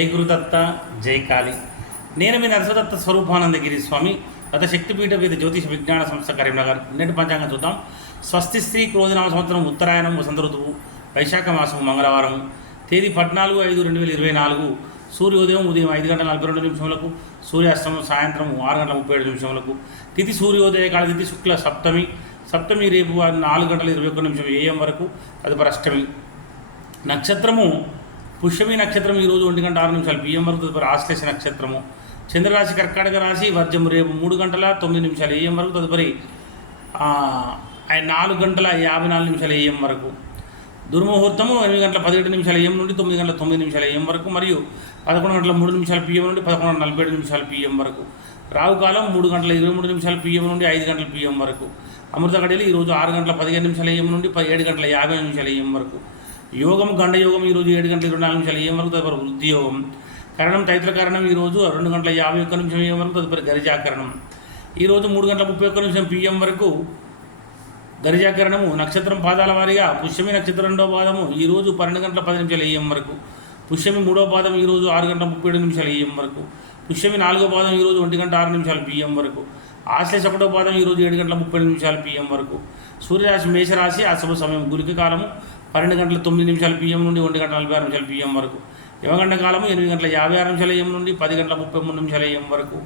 జై గురుదత్త జై కాళి. నేను మీ నరసదత్త స్వరూపానందగిరి స్వామి. గత శక్తిపీఠ వీధ జ్యోతిష విజ్ఞాన సంస్థ కరీంనగర్. నేటి పంచాంగం చూద్దాం. స్వస్తి స్త్రీ క్రోధనామ సంవత్సరం ఉత్తరాయణం వసంత ఋతువు వైశాఖ మాసం మంగళవారం. తేదీ 14/5/2024. సూర్యోదయం ఉదయం 5:42 సూర్యాస్తమం సాయంత్రం 6:37. తిథి సూర్యోదయ కాల తిథి శుక్ల సప్తమి. సప్తమి రేపు 4:21 AM వరకు. తదుపరి అష్టమి. నక్షత్రము పుష్యమి నక్షత్రం ఈరోజు 1:06 PM వరకు. తదుపరి ఆశ్లేష నక్షత్రము. చంద్రరాశి కర్కాటక రాశి. వర్జము రేపు 3:09 AM వరకు. తదుపరి 4:54 AM వరకు. దుర్ముహూర్తము 8:17 AM నుండి 9:09 AM వరకు మరియు 11:03 PM నుండి 11:47 PM వరకు. రావుకాలం 3:23 PM నుండి 5 PM వరకు. అమృత గడియలు ఈరోజు 6:15 AM నుండి 7:50 AM వరకు. యోగం గండయోగం ఈరోజు 7:24 AM వరకు. తదుపరి వృద్ధి యోగం. కరణం తైత్ర కరణం ఈరోజు 2:51 AM వరకు. తదుపరి గరిజాకరణం ఈరోజు 3:31 PM వరకు. గరిజాకరణము. నక్షత్రం పాదాల వారీగా పుష్యమి నక్షత్రం 2వ పాదము ఈరోజు 12:10 AM వరకు. పుష్యమి 3వ పాదం ఈరోజు 6:37 AM వరకు. పుష్యమి 4వ పాదం ఈరోజు 1:06 PM వరకు. ఆశ్లేష 1వ పాదం ఈరోజు 7:30 PM వరకు. సూర్యరాశి మేషరాశి. అశుభ సమయం గులిక కాలము 12:09 PM నుండి 1:46 PM వరకు. యమగండ కాలము 8:56 AM నుండి 10:33 AM వరకు.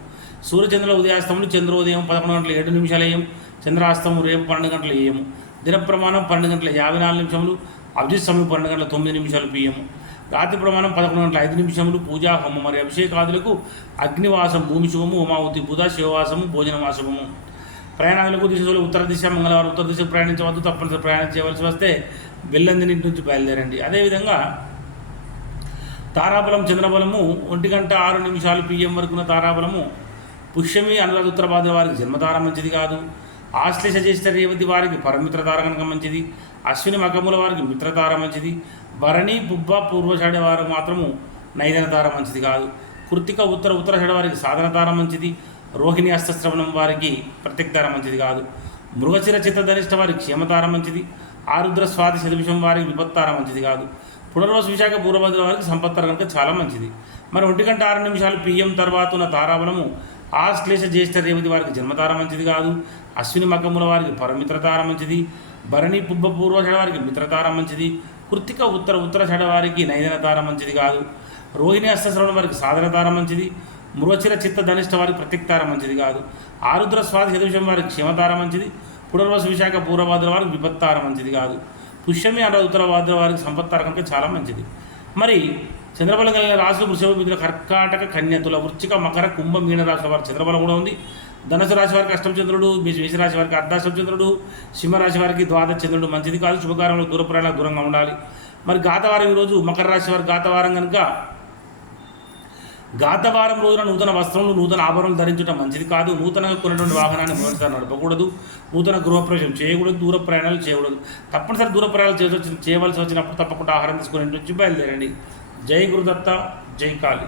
సూర్యచంద్రుల ఉదయాస్తములు చంద్రోదయం 11:07 AM. చంద్రాస్తమం రేపు 12 AM. దిన ప్రమాణం 12:54. అభిజిత్ సమయం 12:09 PM. రాత్రి ప్రమాణం 11:05. పూజా హోమం మరియు అభిషేకాదులకు అగ్నివాసం భూమి శుభము. ఉమావతి బుధ శివవాసము భోజనవాసము. ప్రయాణాలకు దిశలో ఉత్తర దిశ మంగళవారం ఉత్తర దిశ ప్రయాణించవద్దు. తప్పనిసరి ప్రయాణం చేయవలసి వస్తే వెల్లందినింటి నుంచి బయలుదేరండి. అదేవిధంగా తారాబలం చంద్రబలము 1:06 PM వరకు ఉన్న తారాబలము పుష్యమి అనురాధ ఉత్తర భాద్ర వారికి జన్మతార మంచిది కాదు. ఆశ్లేష జ్యేష్ఠ రేవతి వారికి పరమిత్రతార కనుక మంచిది. అశ్విని మకముల వారికి మిత్రతార మంచిది. భరణి పుబ్బ పూర్వషాఢ వారికి మాత్రము నైదన తార మంచిది కాదు. కృత్తిక ఉత్తరాషాఢ వారికి సాధన తార మంచిది. రోహిణి హస్తశ్రవణం వారికి ప్రత్యక్తార మంచిది కాదు. మృగశిర చిత్తధనిష్ట వారికి క్షేమతార మంచిది. ఆరుద్ర స్వాతి శతభిషం వారికి విపత్తార మంచిది కాదు. పునర్వసు విశాఖ పూర్వభద్ర వారికి సంపత్తార కనుక చాలా మంచిది. మరి 1:06 PM తర్వాత ఉన్న తారాబలము ఆశ్లేష జ్యేష్ఠ రేవతి వారికి జన్మతార మంచిది కాదు. అశ్విని మకముల వారికి పరమిత్రతార మంచిది. భరణి పుబ్బ పూర్వషాఢ వారికి మిత్రతార మంచిది. కృత్తిక ఉత్తరాషాఢ వారికి నైదన తార మంచిది కాదు. రోహిణి హస్తశ్రవణం వారికి సాధన తార మంచిది. మృగశిర చిత్త ధనిష్ట వారికి ప్రత్యక్తార మంచిది కాదు. ఆరుద్ర స్వాతి శతభిషం వారికి క్షేమతార మంచిది. పునర్వసు విశాఖ పూర్వభాద్ర వారికి విపత్తార మంచిది కాదు. పుష్యమి అనురాధ ఉత్తర భాద్ర వారికి సంపత్తార కనుక చాలా మంచిది. మరి చంద్రబలం కలిగిన రాశులు వృషభ మిథున కర్కాటక కన్యతుల వృశ్చిక మకర కుంభ మీన రాశుల వారి చంద్రబలం కూడా ఉంది. ధనుసు రాశి వారికి అష్టమ చంద్రుడు. మేషరాశి వారికి అర్ధాష్టమ చంద్రుడు. సింహరాశి వారికి ద్వాదశ చంద్రుడు మంచిది కాదు. శుభకార్యంలో దూర ప్రయాణాలకు దూరంగా ఉండాలి. మరి గాతవారం ఈరోజు మకర రాశి వారికి గాతవారం కనుక గాతవారం రోజున నూతన వస్త్రములు నూతన ఆభరణలు ధరించడం మంచిది కాదు. నూతనంగా కొన్నటువంటి వాహనాన్ని మొదటిసారి నడపకూడదు. నూతన గృహప్రవేశం చేయకూడదు. దూర ప్రయాణాలు చేయకూడదు. తప్పనిసరి దూర ప్రయాణాలు చేయవలసి వచ్చినప్పుడు తప్పకుండా ఆహారం తీసుకుని నుంచి బయలుదేరండి. జై గురుదత్త జై కాళి.